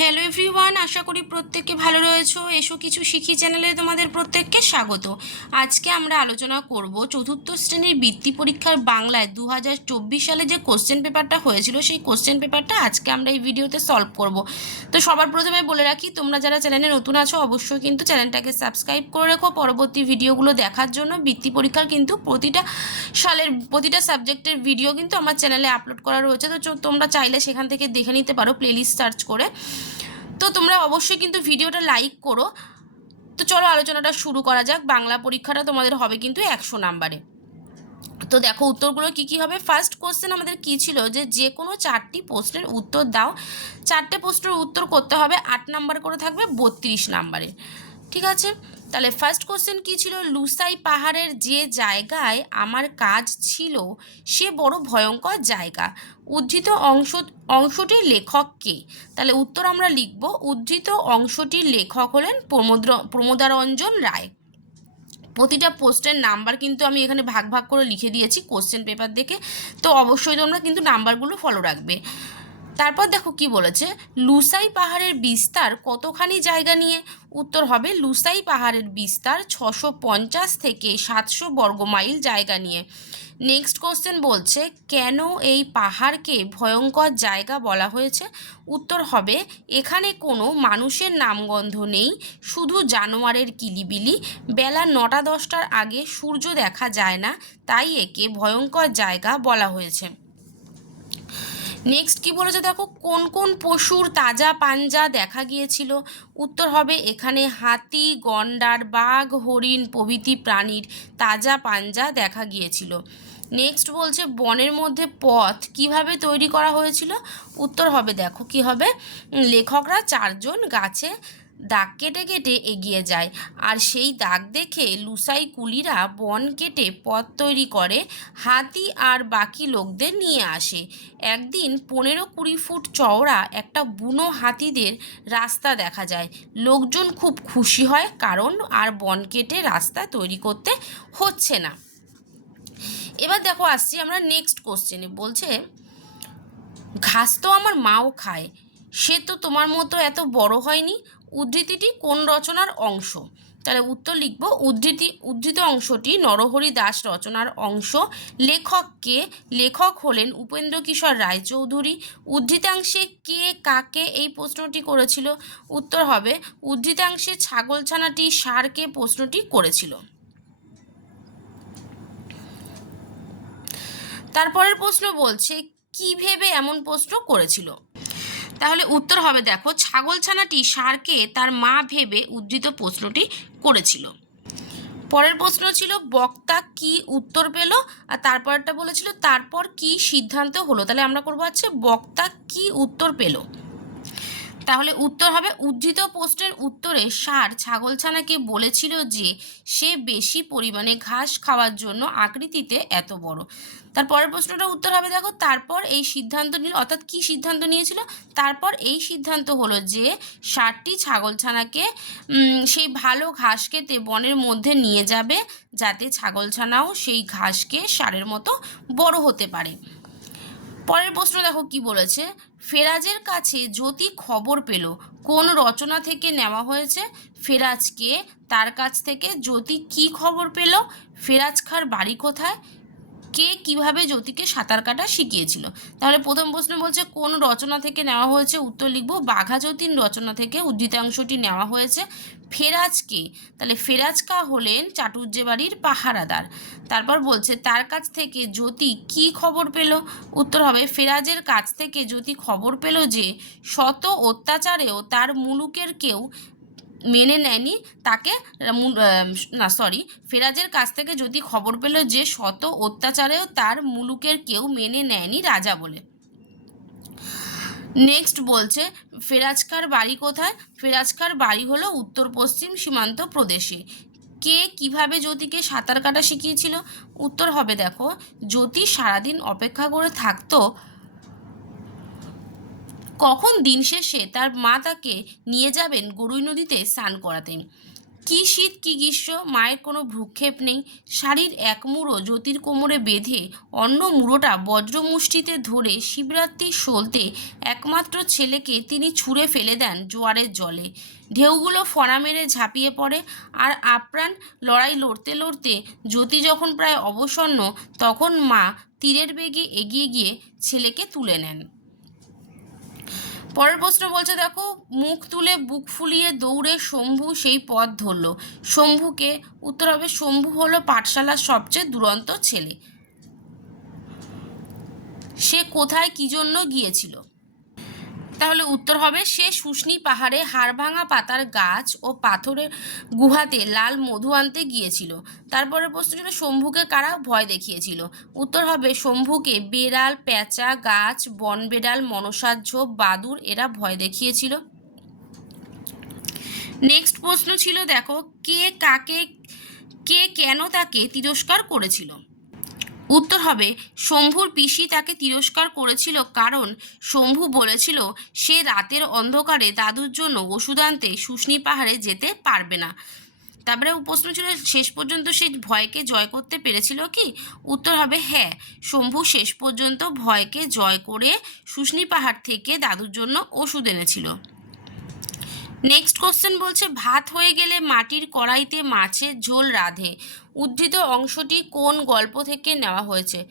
Hello everyone আশা করি প্রত্যেকে ভালো রয়েছো। এসো কিছু শিখি চ্যানেলে তোমাদের প্রত্যেককে স্বাগত। আজকে আমরা আলোচনা করব চতুর্থ শ্রেণির বৃত্তি পরীক্ষার বাংলায় দু হাজার চব্বিশ সালে যে কোশ্চেন পেপারটা হয়েছিল, সেই কোশ্চেন পেপারটা আজকে আমরা এই ভিডিওতে সলভ করব। তো সবার প্রথমে বলে রাখি, তোমরা যারা চ্যানেলে নতুন আছো, অবশ্যই কিন্তু চ্যানেলটাকে সাবস্ক্রাইব করে রেখো। পরবর্তী ভিডিওগুলো দেখার জন্য বৃত্তি পরীক্ষার কিন্তু প্রতিটা সালের, প্রতিটা সাবজেক্টের ভিডিও কিন্তু আমার চ্যানেলে আপলোড করা রয়েছে। তো তোমরা চাইলে সেখান থেকে দেখে নিতে পারো প্লেলিস্ট সার্চ করে। তো তোমরা অবশ্যই কিন্তু ভিডিওটা লাইক করো। তো চলো আলোচনাটা শুরু করা যাক। বাংলা পরীক্ষাটা তোমাদের হবে কিন্তু একশো নাম্বারে তো দেখো, উত্তরগুলো কি কি হবে? ফার্স্ট কোশ্চেন আমাদের কি ছিল? যে যে কোনো চারটি প্রশ্নের উত্তর দাও। চারটে প্রশ্নের উত্তর করতে হবে। আট নাম্বার করে থাকবে, বত্রিশ নাম্বারে ঠিক আছে? তাহলে ফার্স্ট কোশ্চেন কী ছিল? লুসাই পাহাড়ের যে জায়গায় আমার কাজ ছিল, সে বড় ভয়ঙ্কর জায়গা। উদ্ধৃত অংশ, অংশটির লেখক কে? তাহলে উত্তর আমরা লিখব, উদ্ধৃত অংশটির লেখক হলেন প্রমোদ্র, প্রমোদারঞ্জন রায়। প্রতিটা পোস্টের নাম্বার কিন্তু আমি এখানে ভাগ ভাগ করে লিখে দিয়েছি কোশ্চেন পেপার দেখে। তো অবশ্যই তোমরা কিন্তু নাম্বারগুলো ফলো রাখবে। তারপর দেখো কি বলেছে, লুসাই পাহাড়ের বিস্তার কতখানি জায়গা নিয়ে? উত্তর হবে, লুসাই পাহাড়ের বিস্তার ছশো পঞ্চাশ থেকে সাতশো বর্গমাইল জায়গা নিয়ে। নেক্সট কোশ্চেন বলছে, কেন এই পাহাড়কে ভয়ঙ্কর জায়গা বলা হয়েছে? উত্তর হবে, এখানে কোনো মানুষের নামগন্ধ নেই, শুধু জানোয়ারের কিলিবিলি। বেলা নটা দশটার আগে সূর্য দেখা যায় না, তাই একে ভয়ঙ্কর জায়গা বলা হয়েছে। নেক্সট কি বলেছে দেখো, কোন কোন পশুর তাজা পাঞ্জা দেখা গিয়েছিল? উত্তর হবে এখানে হাতি, গন্ডার, বাঘ, হরিণ প্রভৃতি প্রাণীর তাজা পাঞ্জা দেখা গিয়েছিল। নেক্সট বলছে বনের মধ্যে পথ কীভাবে তৈরি করা হয়েছিল? উত্তর হবে দেখো, কি হবে? লেখকরা চারজন গাছে দাগ কেটে কেটে এগিয়ে যায়। আর সেই দাগ দেখে লুসাই কুলিরা বন কেটে পথ তৈরি করে, হাতি আর বাকি লোকদের নিয়ে আসে। একদিন পনেরো কুড়ি ফুট চওড়া একটা বুনো হাতিদের রাস্তা দেখা যায়। লোকজন খুব খুশি হয় কারণ আর বন কেটে রাস্তা তৈরি করতে হচ্ছে না। এবার দেখো, আসছি আমরা নেক্সট কোশ্চেনে বলছে, ঘাস তো আমার মাও খায়। সে তো তোমার মতো এত বড় হয়নি? উদ্ধৃতিটি কোন রচনার অংশ? তাহলে উত্তর লিখব, উদ্ধৃতি, উদ্ধৃত অংশটি নরহরি দাস রচনার অংশ। লেখককে লেখক হলেন উপেন্দ্র কিশোর রায়চৌধুরী। উদ্ধৃতাংশে কে, কাকে এই প্রশ্নটি করেছিল? উত্তর হবে, উদ্ধৃতাংশে ছাগলছানাটি সারকে প্রশ্নটি করেছিল। তারপরের প্রশ্ন বলছে, কি ভেবে এমন প্রশ্ন করেছিল? তাহলে উত্তর হবে, দেখো, ছাগলছানাটি সারকে তার মা ভেবে উদ্ধৃত প্রশ্নটি করেছিল। পরের প্রশ্ন ছিল, বক্তা কি উত্তর পেল? আর তারপরটা বলেছিল, তারপর কি সিদ্ধান্ত হলো? তাহলে আমরা করব হচ্ছে, বক্তা কি উত্তর পেল? তাহলে উত্তর হবে, উদ্ধৃত পোস্টের উত্তরে ষাঁড় ছাগলছানাকে বলেছিল যে, সে বেশি পরিমাণে ঘাস খাওয়ার জন্য আকৃতিতে এত বড়। তারপরের প্রশ্নটা উত্তর হবে দেখো, তারপর এই সিদ্ধান্ত নিল, অর্থাৎ কি সিদ্ধান্ত নিয়েছিল? তারপর এই সিদ্ধান্ত হলো যে ষাটটি ছাগলছানাকে সেই ভালো ঘাস খেতে বনের মধ্যে নিয়ে যাবে, যাতে ছাগলছানাও সেই ঘাসকে সারের মতো বড় হতে পারে। পরের প্রশ্ন দেখো কি বলেছে? ফেরাজের কাছে জ্যোতি খবর পেল, কোন রচনা থেকে নেওয়া হয়েছে? ফেরাজকে তার কাছ থেকে জ্যোতি কি খবর পেল? ফেরাজ খার বাড়ি কোথায়? কে কীভাবে জ্যোতিকে সাঁতার কাটা শিখিয়েছিল। তাহলে প্রথম প্রশ্ন বলছে, কোন রচনা থেকে নেওয়া হয়েছে? উত্তর লিখব, বাঘা যতীন রচনা থেকে উদ্ধৃতাংশটি নেওয়া হয়েছে। ফেরাজ কে? তাহলে ফেরাজ কা হলেন চাটুর্যে বাড়ির পাহারাদার। তারপর বলছে, তার কাছ থেকে জ্যোতি কি খবর পেল? উত্তর হবে, ফেরাজের কাছ থেকে জ্যোতি খবর পেল যে, শত অত্যাচারেও তার মুলুকের কেউ মেনে নেয়নি, তাকে না সরি ফেরাজের কাছ থেকে যদি খবর পেল যে শত অত্যাচারেও তার মুলুকের কেউ মেনে নেয়নি রাজা বলে। নেক্সট বলছে, ফেরাজকার বাড়ি কোথায়? ফেরাজকার বাড়ি হলো উত্তর পশ্চিম সীমান্ত প্রদেশে। কে কীভাবে জ্যোতিকে সাঁতার কাটা শিখিয়েছিল? উত্তর হবে দেখো, জ্যোতি সারাদিন অপেক্ষা করে থাকতো কখন দিন শেষে তার মা তাকে নিয়ে যাবেন গরুই নদীতে স্নান করাতেন কি শীত, কি গ্রীষ্ম, মায়ের কোনো ভ্রুক্ষেপ নেই। শাড়ির এক মুড়ো জ্যোতির কোমরে বেঁধে অন্য মুড়োটা বজ্রমুষ্টিতে ধরে শিবরাত্রির সলতে একমাত্র ছেলেকে তিনি ছুঁড়ে ফেলে দেন জোয়ারের জলে। ঢেউগুলো ফড়া মেরে ঝাঁপিয়ে পড়ে আর আপ্রাণ লড়াই লড়তে লড়তে জ্যোতি যখন প্রায় অবসন্ন, তখন মা তীরের বেগে এগিয়ে গিয়ে ছেলেকে তুলে নেন। পরের প্রশ্ন বলছে, দেখো, মুখ তুলে বুক ফুলিয়ে দৌড়ে শম্ভু সেই পথ ধরল। শম্ভুকে উত্তর হবে, শম্ভু হলো পাঠশালার সবচেয়ে দুরন্ত ছেলে। সে কোথায় কি জন্য গিয়েছিল? তাহলে উত্তর হবে, সে শুষ্নি পাহাড়ে হাড়ভাঙা পাতার গাছ ও পাথরের গুহাতে লাল মধু আনতে গিয়েছিল। তারপরে প্রশ্ন ছিল, শম্ভুকে কারা ভয় দেখিয়েছিল? উত্তর হবে, শম্ভুকে বেড়াল, পেঁচা, গাছ বন বেড়াল মনসার ঝোপ বাদুর এরা ভয় দেখিয়েছিল। নেক্সট প্রশ্ন ছিল, দেখো, কে কাকে, কে কেন তাকে তিরস্কার করেছিল? উত্তর হবে, শম্ভুর পিসি তাকে তিরস্কার করেছিল কারণ শম্ভু বলেছিল সে রাতের অন্ধকারে দাদুর জন্য ওষুধ আনতে শুষ্নি পাহাড়ে যেতে পারবে না। তারপরে প্রশ্ন ছিল, শেষ পর্যন্ত সে ভয়কে জয় করতে পেরেছিল কি? উত্তর হবে হ্যাঁ শম্ভু শেষ পর্যন্ত ভয়কে জয় করে শুষ্নি পাহাড় থেকে দাদুর জন্য ওষুধ এনেছিল। নেক্সট কোশ্চেন বলছে, ভাত হয়ে গেলে মাটির কড়াইতে মাছের ঝোল রাধে। উদ্ধৃত অংশটি কোন গল্প থেকে নেওয়া হয়েছে?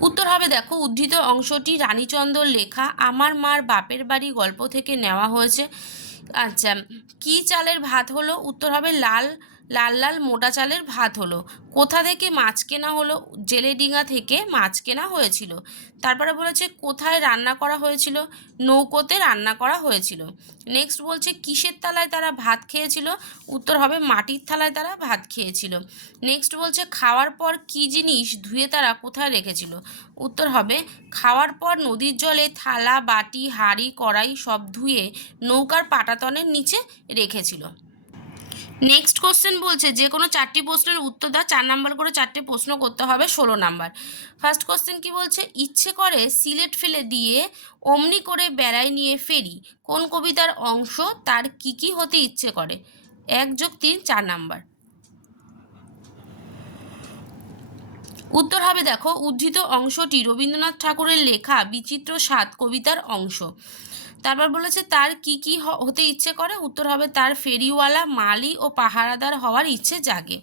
উত্তর হবে, দেখো, উদ্ধৃত অংশটি রানীচন্দ্র লেখা, আমার মার বাপের বাড়ি গল্প থেকে নেওয়া হয়েছে। আচ্ছা কি চালের ভাত হলো? উত্তর হবে, লাল লাল লাল মোটা চালের ভাত হলো। কোথা থেকে মাছ কেনা হলো? জেলেডিঙা থেকে মাছ কেনা হয়েছিল। তারপরে বলেছে, কোথায় রান্না করা হয়েছিল? নৌকোতে রান্না করা হয়েছিল। নেক্সট বলছে, কিসের থালায় তারা ভাত খেয়েছিল? উত্তর হবে, মাটির থালায় তারা ভাত খেয়েছিল। নেক্সট বলছে, খাওয়ার পর কি জিনিস ধুয়ে তারা কোথায় রেখেছিল? উত্তর হবে, খাওয়ার পর নদীর জলে থালা, বাটি, হাঁড়ি, কড়াই সব ধুয়ে নৌকার পাটাতনের নিচে রেখেছিল। নেক্সট কোশ্চেন বলছে, যে কোনো চারটি প্রশ্নের উত্তর দাও, চার নাম্বার করে চারটে প্রশ্ন করতে হবে, ষোলো নাম্বার ফার্স্ট কোশ্চেন কি বলছে? ইচ্ছে করে সিলেট ফেলে দিয়ে অমনি করে বেড়ায় নিয়ে ফেরি, কোন কবিতার অংশ তার কি কি হতে ইচ্ছে করে? এক যোগ তিন, চার নাম্বার উত্তর হবে দেখো, উদ্ধৃত অংশটি রবীন্দ্রনাথ ঠাকুরের লেখা বিচিত্র সাত কবিতার অংশ। তারপর বলেছে, তার কি কি হতে ইচ্ছে করে? উত্তর হবে, তার ফেরিওয়ালা মালি ও পাহারাদার হওয়ার ইচ্ছে জাগে।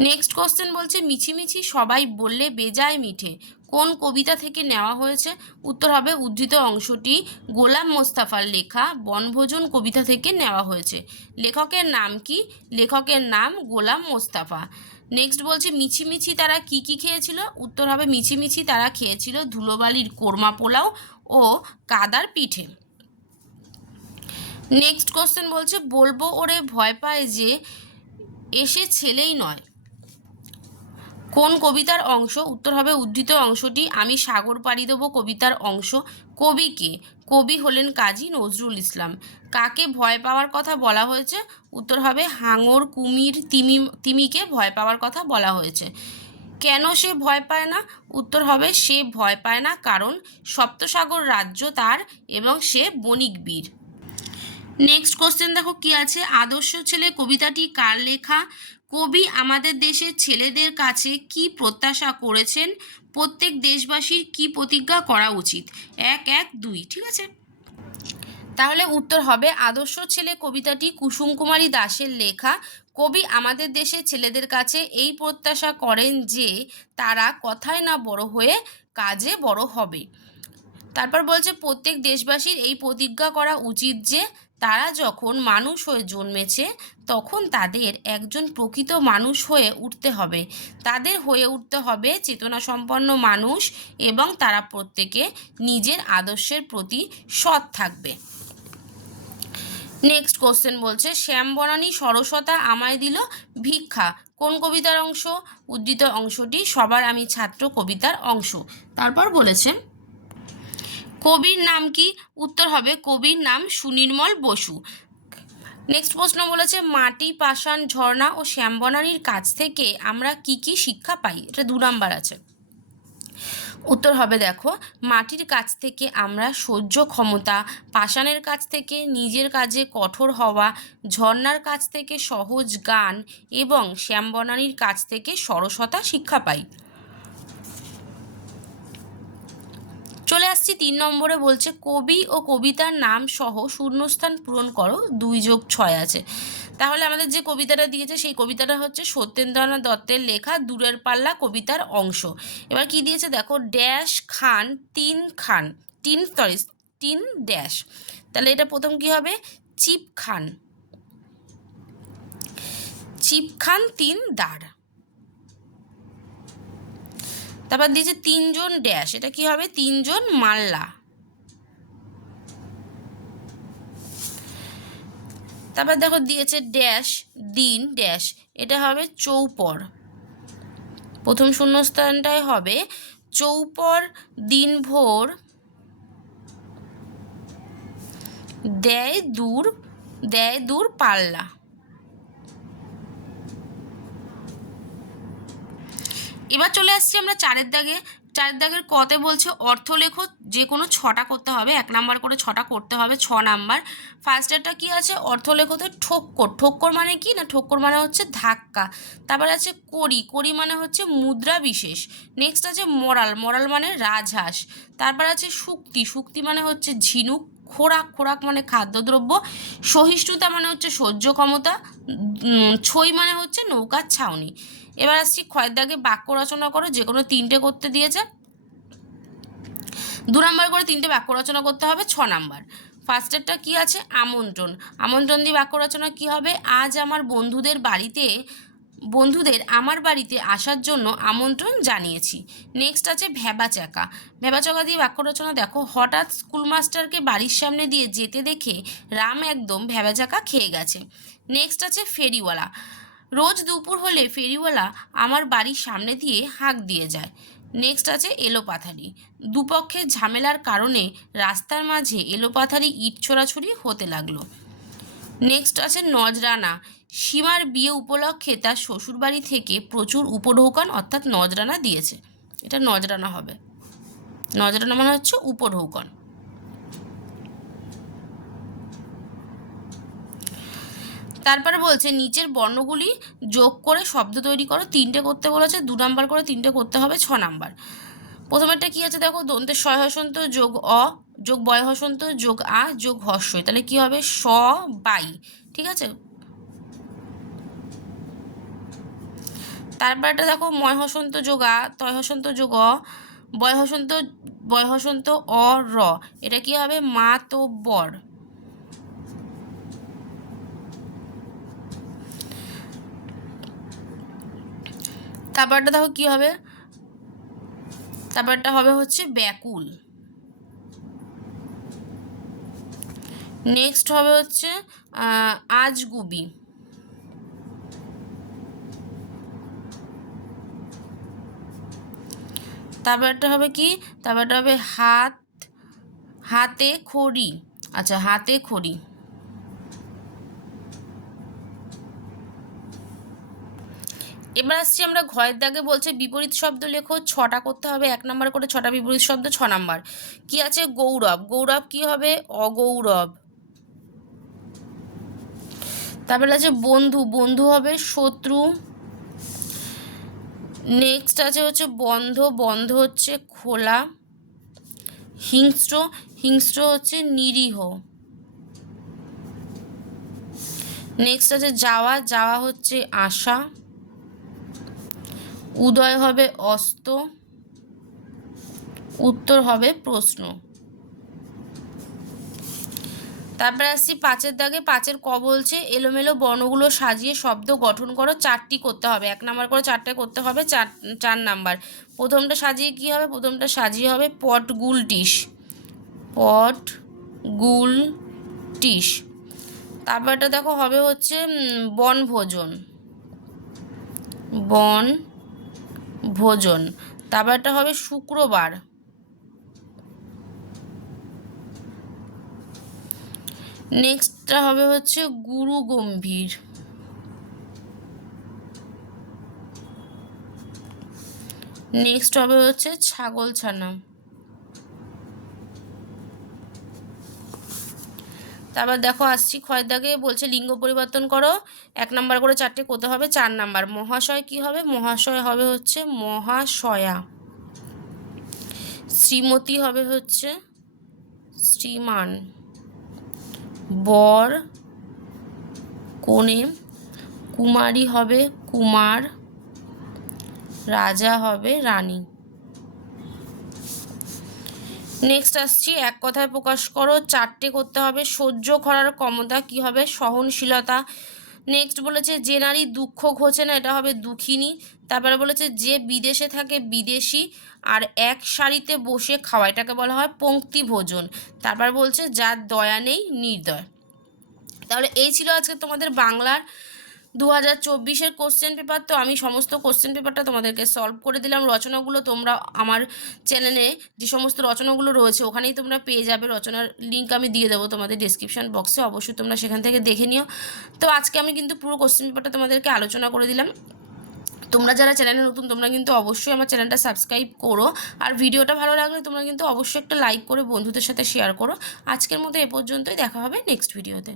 নেক্সট কোশ্চেন বলছে, মিছিমিছি সবাই বললে বেজায় মিঠে। কোন কবিতা থেকে নেওয়া হয়েছে? উত্তর হবে, উদ্ধৃত অংশটি গোলাম মোস্তাফার লেখা, বনভোজন কবিতা থেকে নেওয়া হয়েছে। লেখকের নাম কি? লেখকের নাম গোলাম মোস্তাফা। নেক্সট বলছে, মিছিমিছি তারা কি কি খেয়েছিল? উত্তর হবে, মিছিমিছি তারা খেয়েছিল ধুলোবালির কোরমা পোলাও ও কাদার পিঠে। নেক্সট কোশ্চেন বলছে, বলব ওরে ভয় পায় যে এসে ছেলেই নয়। কোন কবিতার অংশ? উত্তর হবে, উদ্ধৃত অংশটি। আমি সাগর পাড়ি দেবো কবিতার অংশ। কবি কে? কবি হলেন কাজী নজরুল ইসলাম। কাকে ভয় পাওয়ার কথা বলা হয়েছে? উত্তর হবে, হাঙর, কুমির, তিমি, তিমিকে ভয় পাওয়ার কথা বলা হয়েছে। কেন সে ভয় পায় না? উত্তর হবে, সে ভয় পায় না কারণ সপ্তসাগর রাজ্য তার এবং সে বণিক বীর। নেক্সট কোশ্চেন দেখো কি আছে? আদর্শ ছেলে কবিতাটি কার লেখা? কবি আমাদের দেশের ছেলেদের কাছে কি প্রত্যাশা করেছেন? প্রত্যেক দেশবাসীর কি প্রতিজ্ঞা করা উচিত? এক এক, দুই, ঠিক আছে? তাহলে উত্তর হবে, আদর্শ ছেলে কবিতাটি কুসুম কুমারী দাসের লেখা। কবি আমাদের দেশের ছেলেদের কাছে এই প্রত্যাশা করেন যে, তারা কথায় না বড় হয়ে কাজে বড় হবে। তারপর বলছে, প্রত্যেক দেশবাসীর এই প্রতিজ্ঞা করা উচিত যে, তারা যখন মানুষ হয়ে জন্মেছে, তখন তাদের একজন প্রকৃত মানুষ হয়ে উঠতে হবে। তাদের হয়ে উঠতে হবে চেতনা সম্পন্ন মানুষ এবং তারা প্রত্যেকে নিজের আদর্শের প্রতি সৎ থাকবে। নেক্সট কোশ্চেন বলছে, শ্যাম বনানী সরসতা আমায় দিল ভিক্ষা। কোন কবিতার অংশ? উদ্ধৃত অংশটি, সবার আমি ছাত্র কবিতার অংশ। তারপর বলেছে, কবির নাম কি? উত্তর হবে, কবির নাম সুনির্মল বসু। নেক্সট প্রশ্ন বলেছে, মাটি, পাষাণ, ঝর্ণা ও শ্যামবনানীর কাছ থেকে আমরা কি কি শিক্ষা পাই? এটা দু নাম্বার আছে। উত্তর হবে দেখো, মাটির কাছ থেকে আমরা সহ্য ক্ষমতা, পাষাণের কাছ থেকে নিজের কাজে কঠোর হওয়া ঝর্নার কাছ থেকে সহজ গান এবং শ্যামবনানীর কাছ থেকে সরসতা শিক্ষা পাই। চলে আসছি তিন নম্বরে বলছে, কবি ও কবিতার নাম সহ শূন্যস্থান পূরণ করো, দুই যোগ ছয় আছে। তাহলে আমাদের যে কবিতাটা দিয়েছে, সেই কবিতাটা হচ্ছে সত্যেন্দ্রনাথ দত্তের লেখা দূরের পাল্লা কবিতার অংশ। এবার কি দিয়েছে দেখো, ড্যাশ, খান, তিন খান, তিন সরি তিন ড্যাশ। তাহলে এটা প্রথম কি হবে? চিপ খান চিপ খান তিন দাঁড় তারপর দিয়েছে তিনজন ড্যাশ এটা কি হবে? তিনজন মাল্লা। তারপর দেখো দিয়েছে ড্যাশ দিন ড্যাশ এটা হবে চৌপর। প্রথম শূন্যস্থানটায় হবে চৌপর দিন ভোর দেয় দূর দেয় দূর পাল্লা। এবার চলে আসছি আমরা চারের দাগে। চারের দাগের কতে বলছে অর্থ লেখো, যে কোনো ছটা করতে হবে, এক নাম্বার করে ছটা করতে হবে, ছ নাম্বার। ফার্স্টেরটা কি আছে? অর্থ লেখোতে ঠোক্কর। ঠোক্কর মানে কি না? ঠোক্কর মানে হচ্ছে ধাক্কা। তারপর আছে করি। করি মানে হচ্ছে মুদ্রা বিশেষ। নেক্সট আছে মরাল মরাল মানে রাজহাঁস। তারপর আছে শুক্তি। শুক্তি মানে হচ্ছে ঝিনুক। খোরাক। খোরাক মানে খাদ্যদ্রব্য। সহিষ্ণুতা মানে হচ্ছে সহ্য ক্ষমতা। ছই মানে হচ্ছে নৌকার ছাউনি। এবার আসছি দাগে বাক্য রচনা করো, যে কোনো তিনটে করতে দিয়েছে। দু নম্বর করে তিনটে বাক্য রচনা করতে হবে, ছ নাম্বার। ফার্স্টেরটা কি আছে? আমন্ত্রণ। আমন্ত্রণ দিয়ে বাক্য রচনা কি হবে? আজ আমার বন্ধুদের বাড়িতে, বন্ধুদের আমার বাড়িতে আসার জন্য আমন্ত্রণ জানিয়েছি। নেক্সট আছে ভেবাচাকা। ভেবাচাকা দিয়ে বাক্য রচনা দেখো, হঠাৎ স্কুল মাস্টারকে বাড়ির সামনে দিয়ে যেতে দেখে রাম একদম ভেবাচাকা খেয়ে গেছে। নেক্সট আছে ফেরিওয়ালা। রোজ দুপুর হলে ফেরিওয়ালা আমার বাড়ির সামনে দিয়ে হাঁক দিয়ে যায়। নেক্সট আছে এলোপাথারি। দুপক্ষের ঝামেলার কারণে রাস্তার মাঝে এলোপাথারি ইট ছোড়াছুড়ি হতে লাগল। নেক্সট আছে নজরানা। সীমার বিয়ে উপলক্ষে তার শ্বশুরবাড়ি থেকে প্রচুর উপঢৌকন অর্থাৎ নজরানা দিয়েছে। এটা নজরানা হবে। নজরানা মানে হচ্ছে উপঢৌকন। তারপরে বলছে, নিচের বর্ণগুলি যোগ করে শব্দ তৈরি করো, তিনটে করতে বলেছে, দু নাম্বার করে তিনটে করতে হবে, ছ নাম্বার। প্রথমেরটা কি আছে দেখো দন্তের সয় হসন্ত, যোগ অ, যোগ বয় হসন্ত, যোগ আ, যোগ হর্ষই তাহলে কি হবে? স বাই, ঠিক আছে? তারপরটা দেখো, ময় হসন্ত, যোগ আ, তয় হসন্ত, যোগ অ, বয় হসন্ত বয় হসন্ত, অ, র। এটা কি হবে? মা তো বর। তারপরটা দেখো কি হবে? তারপরটা হবে হচ্ছে ব্যাকুল। নেক্সট হবে হচ্ছে আজগুবি। তারপরটা হবে কি? তারপরটা হবে হাত, হাতে খড়ি। আচ্ছা হাতে খড়ি। এবার আসছি আমরা ঘয়ের দাগে বলছে, বিপরীত শব্দ লেখো, ছটা করতে হবে, এক নাম্বার করে ছটা, বিপরীত শব্দ ছ নাম্বার। কি আছে? গৌরব। গৌরব কি হবে? অগৌরব। তারপরে আছে বন্ধু। বন্ধু হবে শত্রু। নেক্সট আছে হচ্ছে বন্ধ। বন্ধ হচ্ছে খোলা। হিংস্র। হিংস্র হচ্ছে নিরীহ। নেক্সট আছে যাওয়া। যাওয়া হচ্ছে আশা। উদয় হবে অস্ত, উত্তর হবে প্রশ্ন। তারপরে আসছি পাঁচের দাগে, পাঁচের ক বলছে, এলোমেলো বর্ণগুলো সাজিয়ে শব্দ গঠন করো, চারটি করতে হবে। এক নাম্বার করে চারটে করতে হবে, চার চার নাম্বার। প্রথমটা সাজিয়ে কি হবে? প্রথমটা সাজিয়ে হবে পট গুল টিস পট গুল টিস তারপরটা দেখো হবে হচ্ছে বনভোজন। বন ভোজন। তারপর একটা হবে শুক্রবার। নেক্সটটা হবে হচ্ছে গুরু গম্ভীর। নেক্সট হবে হচ্ছে ছাগল ছানা। তারপর দেখো, আসছি খয়ের দাগে বলছে, লিঙ্গ পরিবর্তন করো। এক নাম্বার করে চারটে করতে হবে, চার নাম্বার। মহাশয় কি হবে? মহাশয় হবে হচ্ছে মহাশয়া। শ্রীমতী হবে হচ্ছে শ্রীমান। বর কোণে কুমারী হবে কুমার, রাজা হবে রানী। নেক্সট আসছি, এক কথায় প্রকাশ করো, চারটে করতে হবে, সহ্য করার ক্ষমতা কি হবে? সহনশীলতা। নেক্সট বলেছে, যে নারী দুঃখ ঘোচে না, এটা হবে দুঃখিনী। তারপরে বলেছে, যে বিদেশে থাকে, বিদেশি। আর এক সারিতে বসে খাওয়া, এটাকে বলা হয় পঙ্ক্তি ভোজন। তারপর বলছে, যার দয়া নেই, নির্দয়। তাহলে এই ছিল আজকে তোমাদের বাংলার দু হাজার চব্বিশের কোশ্চেন পেপার তো আমি সমস্ত কোশ্চেন পেপারটা তোমাদেরকে সলভ করে দিলাম। রচনাগুলো তোমরা আমার চ্যানেলে যে সমস্ত রচনাগুলো রয়েছে, ওখানেই তোমরা পেয়ে যাবে। রচনার লিঙ্ক আমি দিয়ে দেবো তোমাদের ডিসক্রিপশন বক্সে অবশ্যই তোমরা সেখান থেকে দেখে নিও। তো আজকে আমি কিন্তু পুরো কোশ্চেন পেপারটা তোমাদেরকে আলোচনা করে দিলাম। তোমরা যারা চ্যানেলে নতুন, তোমরা কিন্তু অবশ্যই আমার চ্যানেলটা সাবস্ক্রাইব করো। আর ভিডিওটা ভালো লাগলে তোমরা কিন্তু অবশ্যই একটা লাইক করে বন্ধুদের সাথে শেয়ার করো। আজকের মতো এ পর্যন্তই, দেখা হবে নেক্সট ভিডিওতে